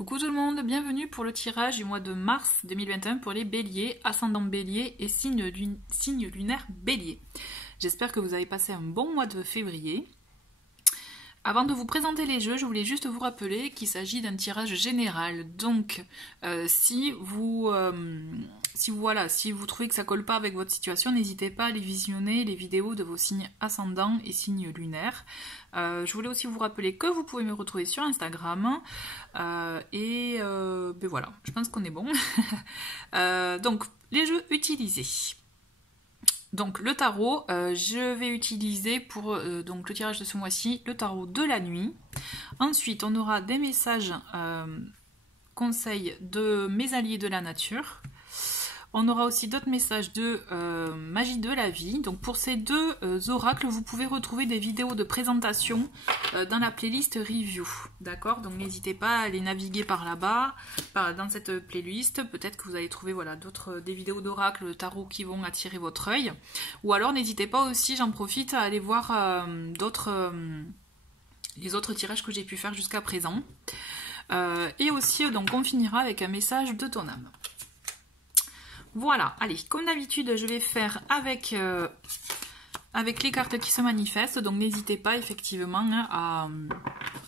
Coucou tout le monde, bienvenue pour le tirage du mois de mars 2021 pour les béliers, ascendant bélier et signe lunaire bélier. J'espère que vous avez passé un bon mois de février. Avant de vous présenter les jeux, je voulais juste vous rappeler qu'il s'agit d'un tirage général. Donc, si vous trouvez que ça colle pas avec votre situation, n'hésitez pas à aller visionner les vidéos de vos signes ascendants et signes lunaires. Je voulais aussi vous rappeler que vous pouvez me retrouver sur Instagram. Ben voilà, je pense qu'on est bon. Donc, les jeux utilisés. Donc le tarot, je vais utiliser pour donc le tirage de ce mois-ci, le tarot de la nuit. Ensuite, on aura des messages conseils de mes alliés de la nature. On aura aussi d'autres messages de magie de la vie. Donc pour ces deux oracles, vous pouvez retrouver des vidéos de présentation dans la playlist review. D'accord? Donc n'hésitez pas à aller naviguer par là-bas, dans cette playlist. Peut-être que vous allez trouver voilà, des vidéos d'oracles de tarot qui vont attirer votre œil. Ou alors n'hésitez pas aussi, j'en profite, à aller voir les autres tirages que j'ai pu faire jusqu'à présent. Et aussi, donc on finira avec un message de ton âme. Voilà, allez, comme d'habitude, je vais faire avec les cartes qui se manifestent, donc n'hésitez pas effectivement à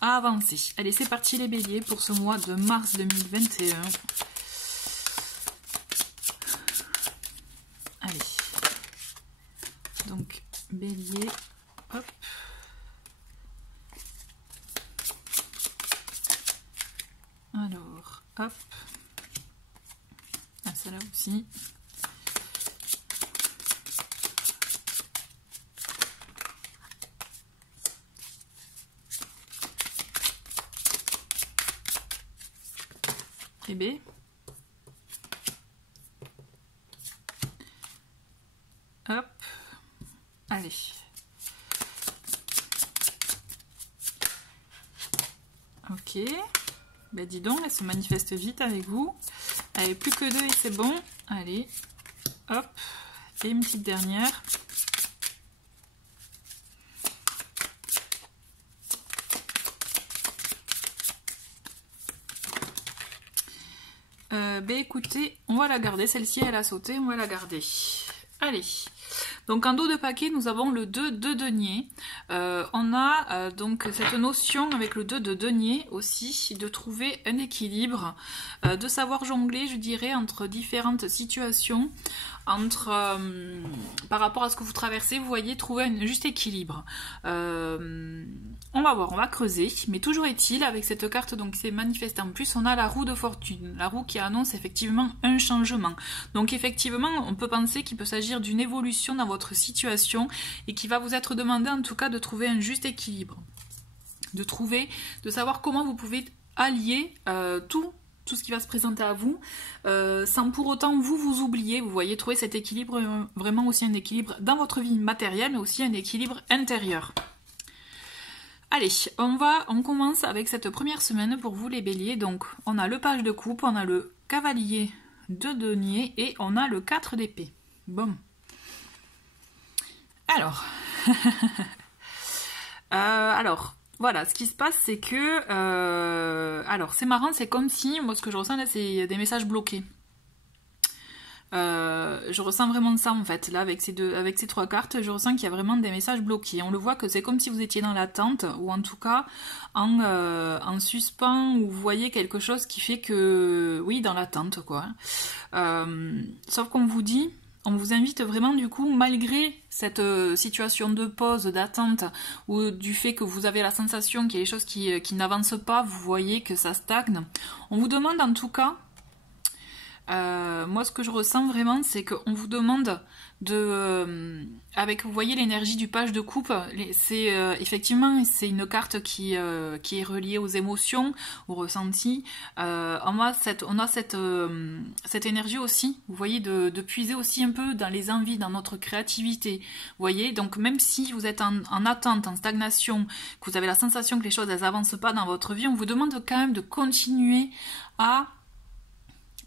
avancer. Allez, c'est parti les béliers pour ce mois de mars 2021. Allez, donc bélier, hop. Alors, hop. Ah, celle-là aussi. Et B. Hop. Allez. Ok. Ben dis donc, elle se manifeste vite avec vous. Allez, plus que deux et c'est bon. Allez, hop. Et une petite dernière. Ben écoutez, on va la garder. Celle-ci, elle a sauté, on va la garder. Allez. Donc en dos de paquet, nous avons le 2 de denier. On a donc cette notion avec le 2 de denier aussi de trouver un équilibre, de savoir jongler, je dirais, entre différentes situations, par rapport à ce que vous traversez, vous voyez, trouver un juste équilibre. On va voir, on va creuser, mais toujours est-il, avec cette carte donc qui s'est manifestée en plus, on a la roue de fortune, la roue qui annonce effectivement un changement. Donc effectivement, on peut penser qu'il peut s'agir d'une évolution dans votre situation et qui va vous être demandé en tout cas de trouver un juste équilibre. De savoir comment vous pouvez allier tout ce qui va se présenter à vous, sans pour autant vous oublier, vous voyez, trouver cet équilibre, vraiment aussi un équilibre dans votre vie matérielle, mais aussi un équilibre intérieur. Allez, on commence avec cette première semaine pour vous les béliers. Donc, on a le page de coupe, on a le cavalier de denier et on a le 4 d'épée. Bon. Alors, voilà, ce qui se passe, c'est que... alors, c'est marrant, c'est comme si, moi, ce que je ressens là, c'est des messages bloqués. Je ressens vraiment ça en fait, là avec ces trois cartes, je ressens qu'il y a vraiment des messages bloqués. On le voit que c'est comme si vous étiez dans l'attente, ou en tout cas en suspens, ou vous voyez quelque chose qui fait que, oui, dans l'attente quoi. Sauf qu'on vous dit, on vous invite vraiment du coup, malgré cette situation de pause, d'attente, ou du fait que vous avez la sensation qu'il y a des choses qui n'avancent pas, vous voyez que ça stagne, on vous demande en tout cas, moi ce que je ressens vraiment c'est qu'on vous demande avec vous voyez l'énergie du page de coupe, c'est effectivement c'est une carte qui est reliée aux émotions, aux ressentis, on a cette énergie aussi, vous voyez, de puiser aussi un peu dans les envies, dans notre créativité, vous voyez, donc même si vous êtes en attente, en stagnation, que vous avez la sensation que les choses elles avancent pas dans votre vie, on vous demande quand même de continuer à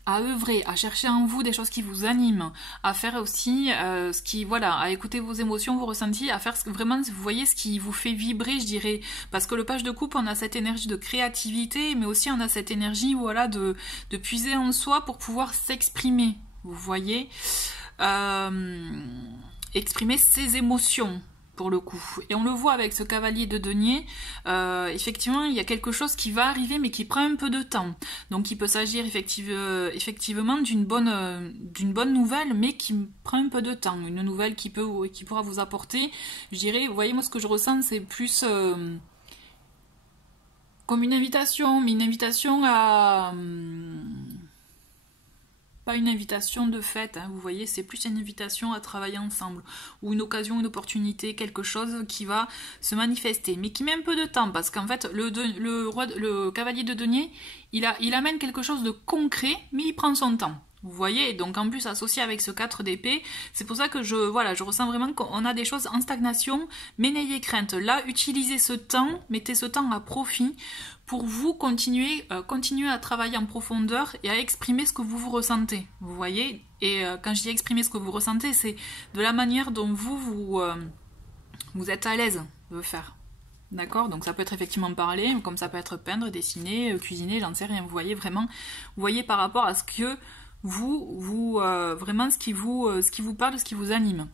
à œuvrer, à chercher en vous des choses qui vous animent, à faire aussi ce qui, voilà, à écouter vos émotions, vos ressentis, à faire vraiment, vous voyez, ce qui vous fait vibrer, je dirais. Parce que le page de coupe, on a cette énergie de créativité, mais aussi on a cette énergie, voilà, de puiser en soi pour pouvoir s'exprimer, vous voyez, exprimer ses émotions. Pour le coup. Et on le voit avec ce cavalier de denier, effectivement, il y a quelque chose qui va arriver, mais qui prend un peu de temps. Donc il peut s'agir effectivement d'une bonne nouvelle, mais qui prend un peu de temps. Une nouvelle qui pourra vous apporter, je dirais, vous voyez, moi ce que je ressens, c'est plus comme une invitation, mais une invitation à... pas une invitation de fête, hein, vous voyez, c'est plus une invitation à travailler ensemble, ou une occasion, une opportunité, quelque chose qui va se manifester, mais qui met un peu de temps, parce qu'en fait, le cavalier de denier, il amène quelque chose de concret, mais il prend son temps. Vous voyez, donc en plus associé avec ce 4 d'épée, c'est pour ça que je ressens vraiment qu'on a des choses en stagnation, mais n'ayez crainte. Là, utilisez ce temps, mettez ce temps à profit pour vous continuer à travailler en profondeur et à exprimer ce que vous ressentez. Vous voyez, et quand je dis exprimer ce que vous ressentez, c'est de la manière dont vous êtes à l'aise de le faire. D'accord, donc ça peut être effectivement parler, comme ça peut être peindre, dessiner, cuisiner, j'en sais rien. Vous voyez vraiment, vous voyez par rapport à ce que vraiment ce qui vous parle, ce qui vous anime.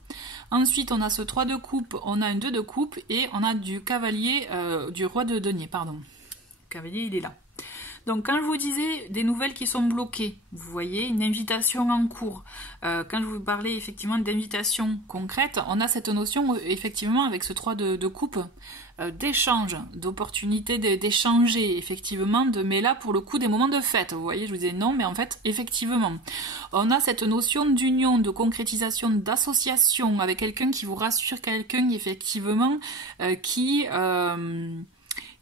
Ensuite, on a ce 3 de coupe, on a un 2 de coupe et on a du cavalier, du roi de denier, pardon. Le cavalier, il est là. Donc, quand je vous disais des nouvelles qui sont bloquées, vous voyez, une invitation en cours. Quand je vous parlais effectivement d'invitation concrète, on a cette notion, effectivement, avec ce 3 de coupe, d'échange, d'opportunité d'échanger, effectivement, mais là, pour le coup, des moments de fête. Vous voyez, je vous disais non, mais en fait, effectivement, on a cette notion d'union, de concrétisation, d'association avec quelqu'un qui vous rassure, quelqu'un, effectivement, qui,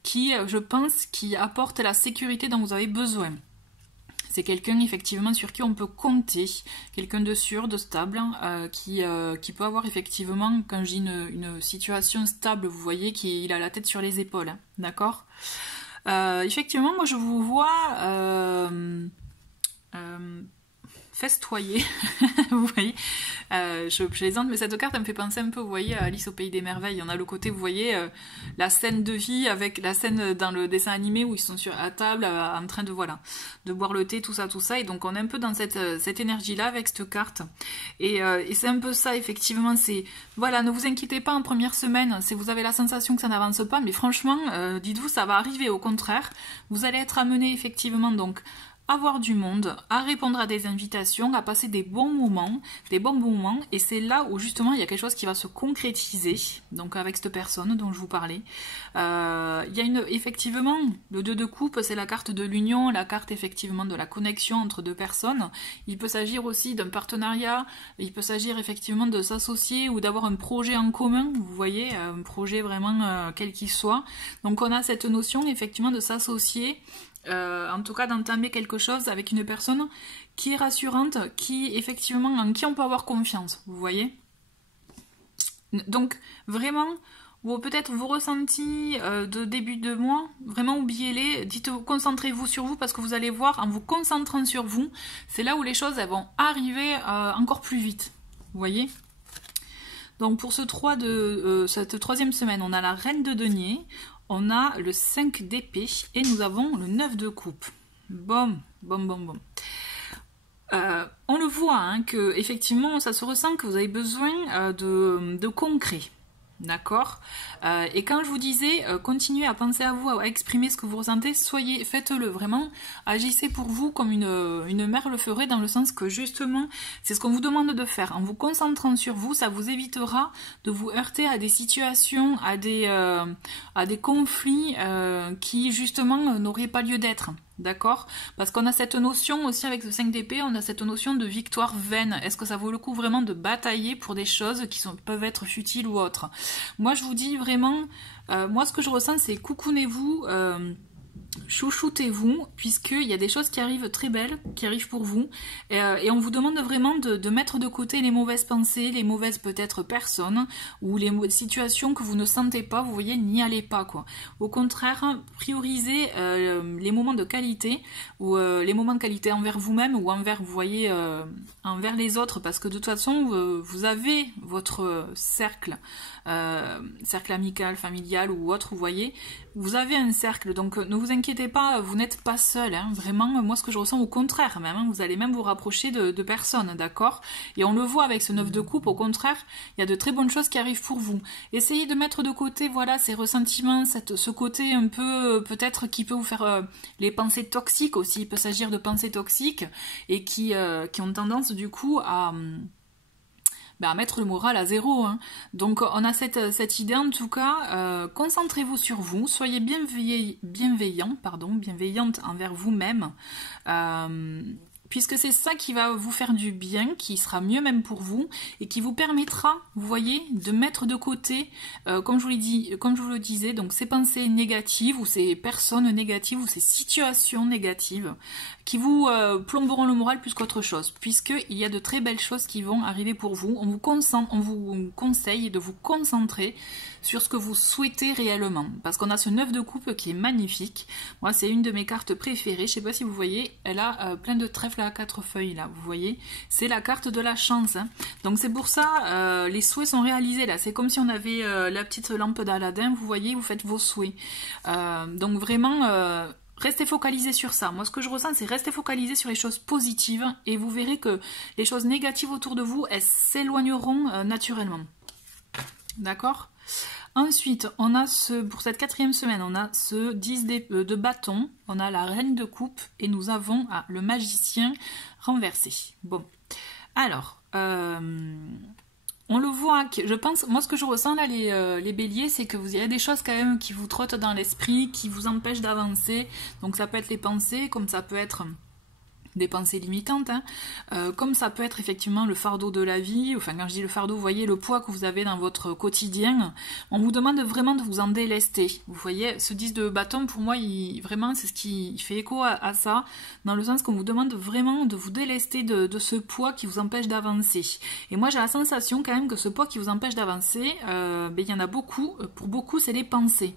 je pense, qui apporte la sécurité dont vous avez besoin. C'est quelqu'un, effectivement, sur qui on peut compter, quelqu'un de sûr, de stable, qui peut avoir, effectivement, quand je dis une situation stable, vous voyez, qu'il a la tête sur les épaules, hein, d'accord. Effectivement, moi, je vous vois festoyer, vous voyez, je plaisante, mais cette carte elle me fait penser un peu, vous voyez, à Alice au Pays des Merveilles. On a le côté, vous voyez, la scène de vie avec la scène dans le dessin animé où ils sont à table en train de, voilà, de boire le thé, tout ça, et donc on est un peu dans cette énergie-là avec cette carte, et c'est un peu ça, effectivement, c'est, voilà, ne vous inquiétez pas en première semaine, si vous avez la sensation que ça n'avance pas, mais franchement, dites-vous, ça va arriver, au contraire, vous allez être amené, effectivement, donc, à voir du monde, à répondre à des invitations, à passer des bons moments, et c'est là où justement il y a quelque chose qui va se concrétiser, donc avec cette personne dont je vous parlais. Il y a effectivement, le 2 de coupe, c'est la carte de l'union, la carte effectivement de la connexion entre deux personnes. Il peut s'agir aussi d'un partenariat, il peut s'agir effectivement de s'associer ou d'avoir un projet en commun, vous voyez, un projet vraiment quel qu'il soit. Donc on a cette notion effectivement de s'associer, en tout cas d'entamer quelque chose avec une personne qui est rassurante, qui effectivement en qui on peut avoir confiance, vous voyez. Donc vraiment, peut-être vos ressentis de début de mois, vraiment oubliez-les, concentrez-vous sur vous, parce que vous allez voir, en vous concentrant sur vous, c'est là où les choses elles vont arriver encore plus vite, vous voyez. Donc pour ce 3 cette troisième semaine, on a la reine de denier, on a le 5 d'épée et nous avons le 9 de coupe. Bon. On le voit, hein, que effectivement, ça se ressent que vous avez besoin de concret. D'accord, et quand je vous disais, continuez à penser à vous, à exprimer ce que vous ressentez, faites-le, vraiment, agissez pour vous comme une mère le ferait, dans le sens que justement, c'est ce qu'on vous demande de faire. En vous concentrant sur vous, ça vous évitera de vous heurter à des situations, à des conflits qui justement n'auraient pas lieu d'être. D'accord, parce qu'on a cette notion aussi avec le 5 d'épée, on a cette notion de victoire vaine. Est-ce que ça vaut le coup vraiment de batailler pour des choses qui peuvent être futiles ou autres? Moi je vous dis vraiment, moi ce que je ressens c'est coucounez-vous, chouchoutez-vous, puisqu'il y a des choses qui arrivent très belles, qui arrivent pour vous, et on vous demande vraiment de mettre de côté les mauvaises pensées, les mauvaises peut-être personnes, ou les situations que vous ne sentez pas, vous voyez, n'y allez pas, quoi. Au contraire, priorisez les moments de qualité, ou les moments de qualité envers vous-même, ou envers, vous voyez, envers les autres, parce que de toute façon, vous avez votre cercle amical, familial ou autre, vous voyez, vous avez un cercle, donc ne vous inquiétez pas, vous n'êtes pas seul, hein, vraiment, moi ce que je ressens au contraire même, hein, vous allez même vous rapprocher de personnes, d'accord, et on le voit avec ce 9 de coupe, au contraire, il y a de très bonnes choses qui arrivent pour vous. Essayez de mettre de côté, voilà, ces ressentiments, ce côté un peu, peut-être qui peut vous faire les pensées toxiques aussi, il peut s'agir de pensées toxiques, et qui ont tendance du coup à mettre le moral à zéro. Hein. Donc on a cette idée en tout cas, concentrez-vous sur vous, soyez bienveillante envers vous-même, puisque c'est ça qui va vous faire du bien, qui sera mieux même pour vous, et qui vous permettra, vous voyez, de mettre de côté, comme je vous le disais, donc ces pensées négatives, ou ces personnes négatives, ou ces situations négatives, qui vous plomberont le moral plus qu'autre chose, puisqu'il y a de très belles choses qui vont arriver pour vous. On vous conseille de vous concentrer sur ce que vous souhaitez réellement, parce qu'on a ce 9 de coupe qui est magnifique. Moi, c'est une de mes cartes préférées, je sais pas si vous voyez, elle a plein de trèfles à 4 feuilles, là, vous voyez, c'est la carte de la chance, hein. Donc c'est pour ça, les souhaits sont réalisés, là, c'est comme si on avait la petite lampe d'Aladin, vous voyez, vous faites vos souhaits. Donc vraiment... restez focalisés sur ça. Moi, ce que je ressens, c'est rester focalisés sur les choses positives, et vous verrez que les choses négatives autour de vous, elles s'éloigneront naturellement. D'accord ? Ensuite, on a pour cette 4e semaine, on a ce 10 de bâton, on a la reine de coupe, et nous avons le magicien renversé. Bon, alors... on le voit, je pense, moi ce que je ressens là, les béliers, c'est que vous y a des choses quand même qui vous trottent dans l'esprit, qui vous empêchent d'avancer. Donc ça peut être les pensées, comme ça peut être des pensées limitantes, hein. Comme ça peut être effectivement le fardeau de la vie, enfin quand je dis le fardeau, vous voyez le poids que vous avez dans votre quotidien, on vous demande vraiment de vous en délester. Vous voyez, ce 10 de bâton, pour moi, vraiment c'est ce qui fait écho à ça, dans le sens qu'on vous demande vraiment de vous délester de ce poids qui vous empêche d'avancer. Et moi j'ai la sensation quand même que ce poids qui vous empêche d'avancer, il y en a beaucoup, pour beaucoup c'est les pensées.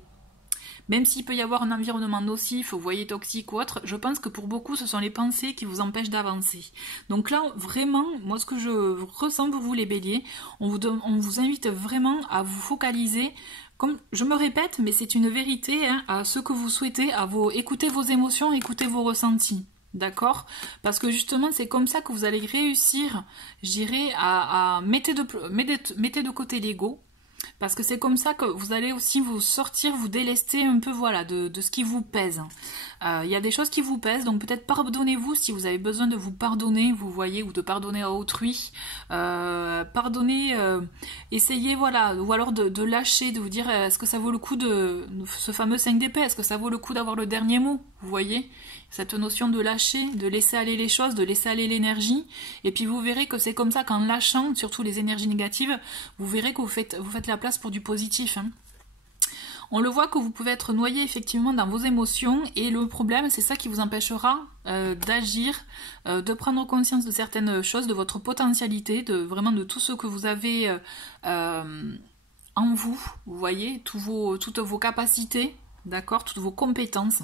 Même s'il peut y avoir un environnement nocif, vous voyez, toxique ou autre, je pense que pour beaucoup, ce sont les pensées qui vous empêchent d'avancer. Donc là, vraiment, moi, ce que je ressens pour vous, les béliers, on vous invite vraiment à vous focaliser, comme je me répète, mais c'est une vérité, hein, à ce que vous souhaitez, écoutez vos émotions, écoutez vos ressentis. D'accord? Parce que justement, c'est comme ça que vous allez réussir, je dirais, à mettre de côté l'ego. Parce que c'est comme ça que vous allez aussi vous délester un peu, voilà, de ce qui vous pèse. Il y a des choses qui vous pèsent, donc peut-être pardonnez-vous si vous avez besoin de vous pardonner, vous voyez, ou de pardonner à autrui. Pardonnez, essayez, voilà, ou alors de lâcher, de vous dire, est-ce que ça vaut le coup de ce fameux 5 d'épée, est-ce que ça vaut le coup d'avoir le dernier mot, vous voyez? Cette notion de lâcher, de laisser aller les choses, de laisser aller l'énergie, et puis vous verrez que c'est comme ça qu'en lâchant, surtout les énergies négatives, vous verrez que vous faites la place pour du positif, hein. On le voit que vous pouvez être noyé effectivement dans vos émotions, et le problème, c'est ça qui vous empêchera d'agir, de prendre conscience de certaines choses, de votre potentialité, vraiment de tout ce que vous avez en vous, vous voyez, toutes vos capacités. D'accord, toutes vos compétences,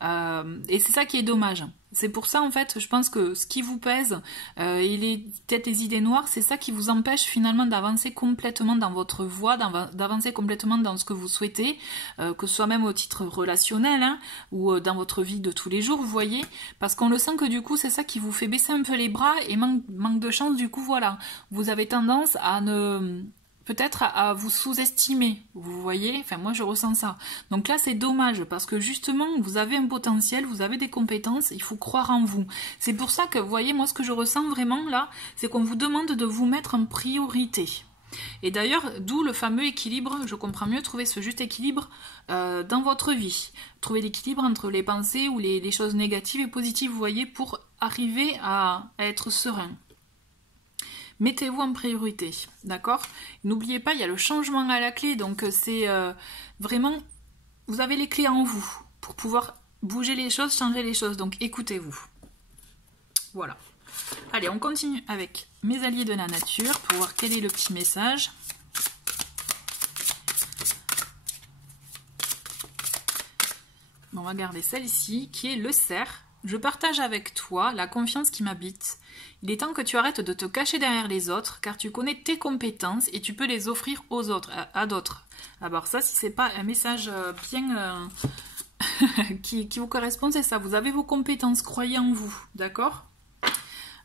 et c'est ça qui est dommage. C'est pour ça en fait, je pense que ce qui vous pèse, et peut-être les idées noires, c'est ça qui vous empêche finalement d'avancer complètement dans votre voie, d'avancer complètement dans ce que vous souhaitez, que ce soit même au titre relationnel, hein, ou dans votre vie de tous les jours, vous voyez, parce qu'on le sent que du coup c'est ça qui vous fait baisser un peu les bras, et manque de chance, du coup voilà, vous avez tendance à peut-être à vous sous-estimer, vous voyez, enfin moi je ressens ça. Donc là c'est dommage, parce que justement vous avez un potentiel, vous avez des compétences, il faut croire en vous. C'est pour ça que, vous voyez, moi ce que je ressens vraiment là, c'est qu'on vous demande de vous mettre en priorité. Et d'ailleurs, d'où le fameux équilibre, je comprends mieux trouver ce juste équilibre dans votre vie. Trouver l'équilibre entre les pensées ou les choses négatives et positives, vous voyez, pour arriver à être serein. Mettez-vous en priorité, d'accord? N'oubliez pas, il y a le changement à la clé, donc c'est vraiment, vous avez les clés en vous pour pouvoir bouger les choses, changer les choses. Donc écoutez-vous. Voilà. Allez, on continue avec mes alliés de la nature pour voir quel est le petit message. On va garder celle-ci qui est le cerf. Je partage avec toi la confiance qui m'habite. Il est temps que tu arrêtes de te cacher derrière les autres car tu connais tes compétences et tu peux les offrir aux autres, à d'autres. Alors ça, si c'est pas un message bien qui vous correspond, c'est ça. Vous avez vos compétences, croyez en vous, d'accord?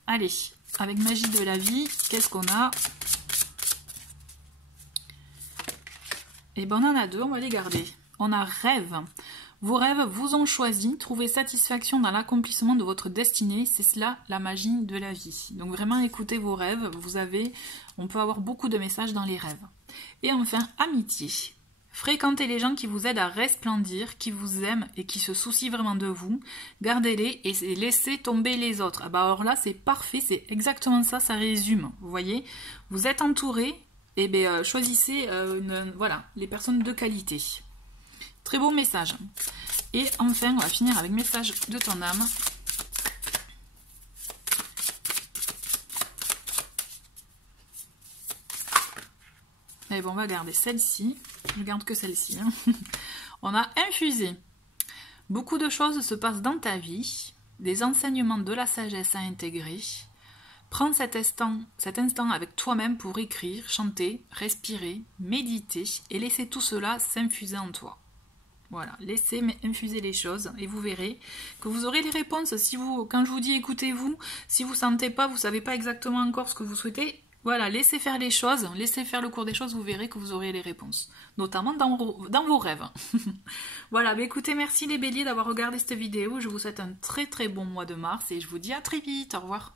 Allez, avec magie de la vie, qu'est-ce qu'on a? Eh ben on en a deux, on va les garder. On a rêve. Vos rêves vous ont choisi, trouvez satisfaction dans l'accomplissement de votre destinée, c'est cela la magie de la vie. Donc vraiment écoutez vos rêves, on peut avoir beaucoup de messages dans les rêves. Et enfin, amitié. Fréquentez les gens qui vous aident à resplendir, qui vous aiment et qui se soucient vraiment de vous. Gardez-les et laissez tomber les autres. Ah bah alors là c'est parfait, c'est exactement ça, ça résume. Vous voyez, vous êtes entouré, et bien choisissez voilà, les personnes de qualité. Très beau message. Et enfin, on va finir avec message de ton âme. Et bon, on va garder celle-ci. Je garde que celle-ci. Hein. On a infusé. Beaucoup de choses se passent dans ta vie. Des enseignements de la sagesse à intégrer. Prends cet instant avec toi-même pour écrire, chanter, respirer, méditer et laisser tout cela s'infuser en toi. Voilà, laissez infuser les choses et vous verrez que vous aurez les réponses. Quand je vous dis écoutez-vous, si vous ne sentez pas, vous ne savez pas exactement encore ce que vous souhaitez, voilà, laissez faire les choses, laissez faire le cours des choses, vous verrez que vous aurez les réponses. Notamment dans vos rêves. Voilà, bah écoutez, merci les béliers d'avoir regardé cette vidéo. Je vous souhaite un très très bon mois de mars et je vous dis à très vite. Au revoir.